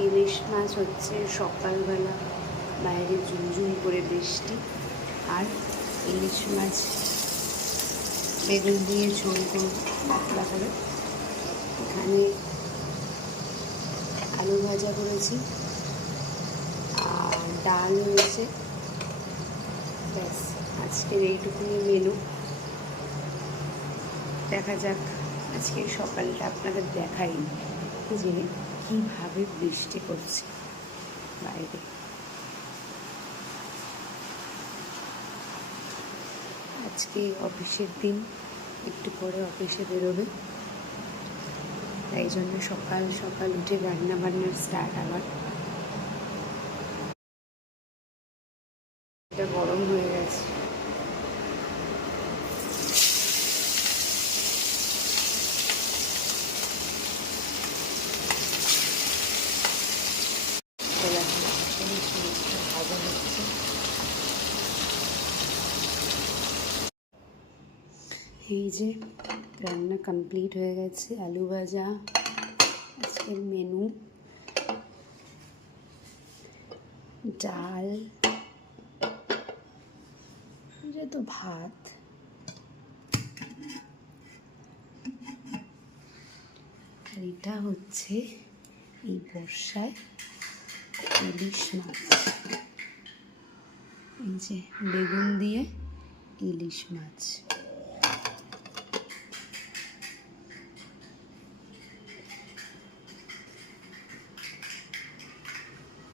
ইলিশ মাছ হচ্ছে সকালবেলা, বাইরে ঝুমঝুম করে বৃষ্টি, আর ইলিশ মাছ বেগুন দিয়ে ঝোল করব পাতলা করে। এখানে আলু ভাজা করেছি আর ডাল হয়েছে। ব্যাস, আজকের এইটুকুনি মেনু। দেখা যাক, আজকে সকালটা আপনাদের দেখাই যে কীভাবে বৃষ্টি করছে বাইরে। আজকে অফিসের দিন, একটু পরে অফিসে বেরোবে, তাই জন্য সকাল সকাল উঠে রান্না বান্নার স্টার্ট আবার। এটা গরম হয়ে গেছে। ভাজা হচ্ছে। এই যে রান্না কমপ্লিট হয়ে গেছে। আলু ভাজা আজকের মেনু, ডাল, এটা তো ভাত, আর এটা হচ্ছে এই বর্ষায় ইলিশ মাছ। এই যে বেগুন দিয়ে ইলিশ মাছ।